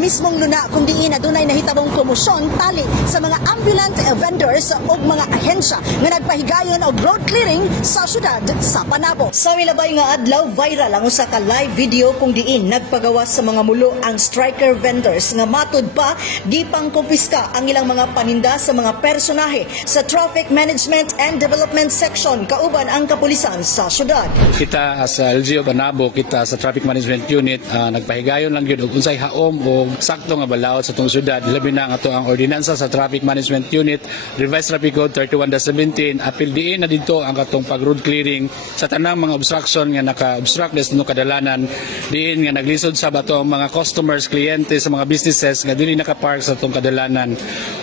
mismong luna kung diin adunay nahitabong komosyon tali sa mga ambulant vendors o mga ahensya nga nagpahigayon og road clearing sa syudad sa Panabo. Sa milabay nga adlaw, viral ang usa ka live video kung diin nagpagawas sa mga mulo ang striker vendors nga matud pa gipang kumpiska ang ilang mga paninda sa mga personahe sa Traffic Management and Development Section kauban ang kapulisan sa syudad. Kita sa LGU Panabo, kita sa Traffic Management Unit nagpahigayon lang gyud og unsay haom o sakto nga balaod sa tong syudad, labi na nga to ang ordinansa sa Traffic Management Unit Revised Traffic Code 31-17. Apil diin na dito ang katong pag-road clearing sa tanang mga obstruction nga naka-obstruct des no kadalanan, diin nga naglisod sa bato ang mga customers, kliyente sa mga businesses nga dili naka-park sa tong kadalanan.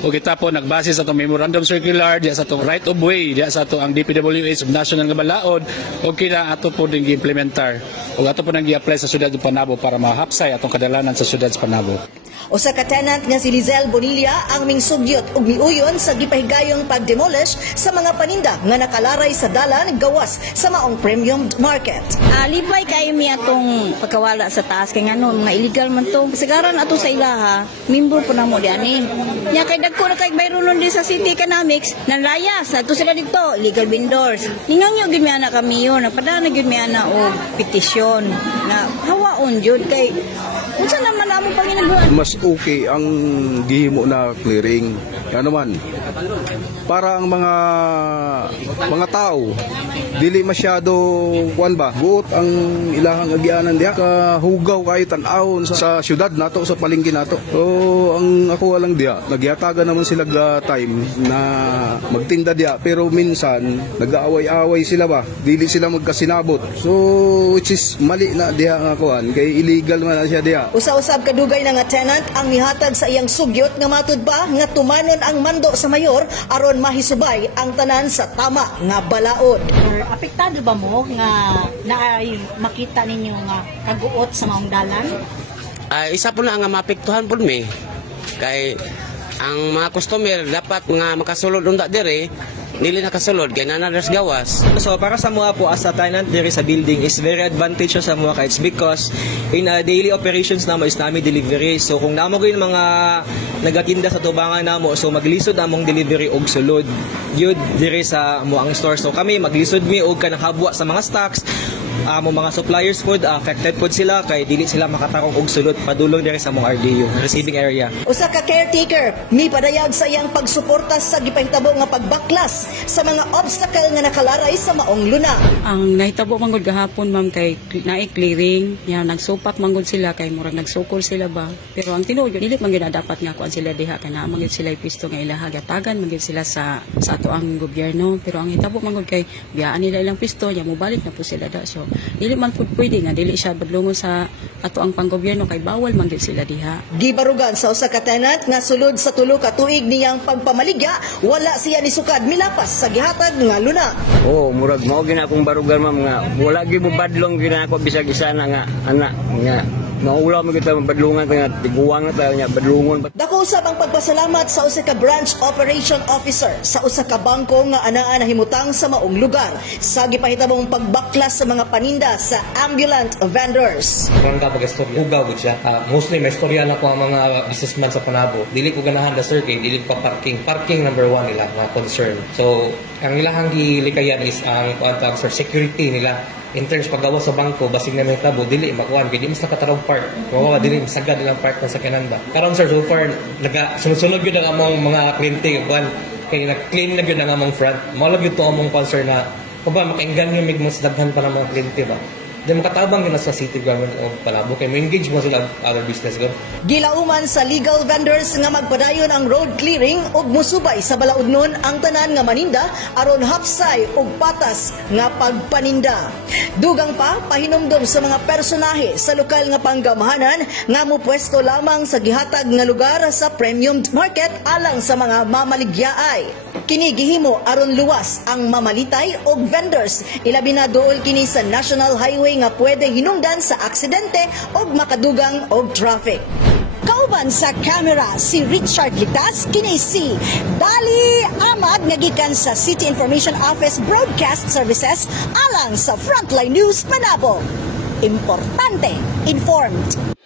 O kita po nagbase sa tong memorandum circular diya sa tong right of way diya sa to ang DPWH of National nga balaod o kina ato po ding gi-implementar o ato po nang gi-apply sa syudad sa Panabo para mahapsay atong kadalanan sa syudad sa Panabo. Usa ka tenant nga si Lizelle Bonilla ang mingsugyot ug miuyon sa gipahigayong pag-demolish sa mga paninda nga nakalaray sa dalan gawas sa maong premium market. Libay kayo mi atong pagkawala sa taas kay ngano mga illegal man to. Sagaran ato sa ilaha, member po namo diani. Nya kay dagko na kay bayronon din sa City Economics nanlayas ato sila dito illegal vendors. Ningangyo gid mi ana kami yon, napadana gid mi ana og petisyon na hawaon jud kay unsa naman amo panginagbuan. Mas okay ang gihimo na clearing. Ano man, para ang mga tao dili masyado kuan ba guot ang ilahang agianan diha kahugaw kay tan-awon sa syudad nato sa palengke nato. So ang ako lang diha nagyatagan naman sila ga time na magtinda diha pero minsan nag-aaway-away sila ba dili sila magkasinabot. So which is mali na diha nga kuan kay illegal man na siya diha. Usa-usab kadugay na nga tenant ang mihatag sa iyang sugyot nga matud pa nga tumanon ang mando sa mayor aron mahisubay ang tanan sa tama nga balaod. Apektado ba mo nga naay makita ninyo nga kaguot sa maong dalan? Isa po na nga maapektuhan po mi. Kay ang mga customer dapat nga makasulod unta dire nili nakasulod kay nanaras gawas. So para sa mga po as a tenant diri sa building is very advantageous sa mga it's because in daily operations namo is nami delivery. So kung namo gyud mga nagatinda sa tubangan namo so maglisod among delivery og sulod gyud diri sa mo ang store. So kami maglisod mi og kanang habwa sa mga stocks. Mga suppliers food affected po sila kay dili sila makatarong og sulod padulong diri sa mong RDU receiving area. Usa ka caretaker mi padayag sa iyang pagsuporta sa gipahitabo nga pagbaklas sa mga obstacle nga nakalaray sa maong luna. Ang nahitabo man gud gahapon ma'am kay naay clearing nya nagsupak man gud sila kay murag nagsukol sila ba pero ang tinuod dili man gid dapat nga kuan sila diha kay naa man gid sila pisto nga ilaha gatagan man gid sila sa ato ang gobyerno pero ang hitabo man gud kay biyaan nila ilang pisto nya mobalik na po sila da so dili man pud pwede nga dili siya badlungon sa ato ang panggobyerno kay bawal man gid sila diha. Gibarugan sa usa ka tenant nga sulod sa tulo ka tuig niyang pagpamaligya wala siya nisukad milapas sa gihatag nga luna. Murag mao gina akong barugan ma'am nga wala gyud mo badlong gina ako bisag isa na nga anak nga maulaw mo kita badlungan nga tiguwang na tayo nya badlungon. Dako usab ang pagpasalamat sa usa ka branch operation officer sa usa ka bangko nga anaa nahimutang sa maong lugar sa gipahitabong pagbaklas sa mga paninda sa ambulant vendors. Kung kapag-istorya, hugaw siya. Mostly may istorya na po ang mga businessman sa Panabo. Dili ko ganahan na sir kay dili pa parking. Parking number 1 nila nga concern. So ang ilahang gilikayan is ang sir security nila. In terms paggawa sa bangko, basig na may tabo, dili makuhan, kaya di mas nakatarong park. Mawawa, dili masagad nilang park na sa kinanda. Karon sir, so far, sunod yun ang among mga kliyente, kaya nag-clean na yun ang among front. Malag yun ito among concern na, kung ba, makainggan yung may mas daghan pa ng mga kliyente ba? Di makatabang yun sa city government o Panabo, kaya ma-engage mo sila other business go. Gilauman sa legal vendors nga magpadayon ang road clearing ug musubay sa balaudnon ang tanan nga maninda aron hapsay ug patas nga pagpaninda. Dugang pa pahinumdom sa mga personahe sa lokal nga panggamahanan nga mopwesto lamang sa gihatag nga lugar sa premium market alang sa mga mamaligyaay. Kini gihimo aron luwas ang mamalitay og vendors ilabi na duol kini sa National Highway nga pwede hinungdan sa aksidente o makadugang og traffic. Kauban sa camera si Richard Litas, kini si Dali Ahmad nga gikan sa City Information Office Broadcast Services alang sa Frontline News Panabo. Importante, informed.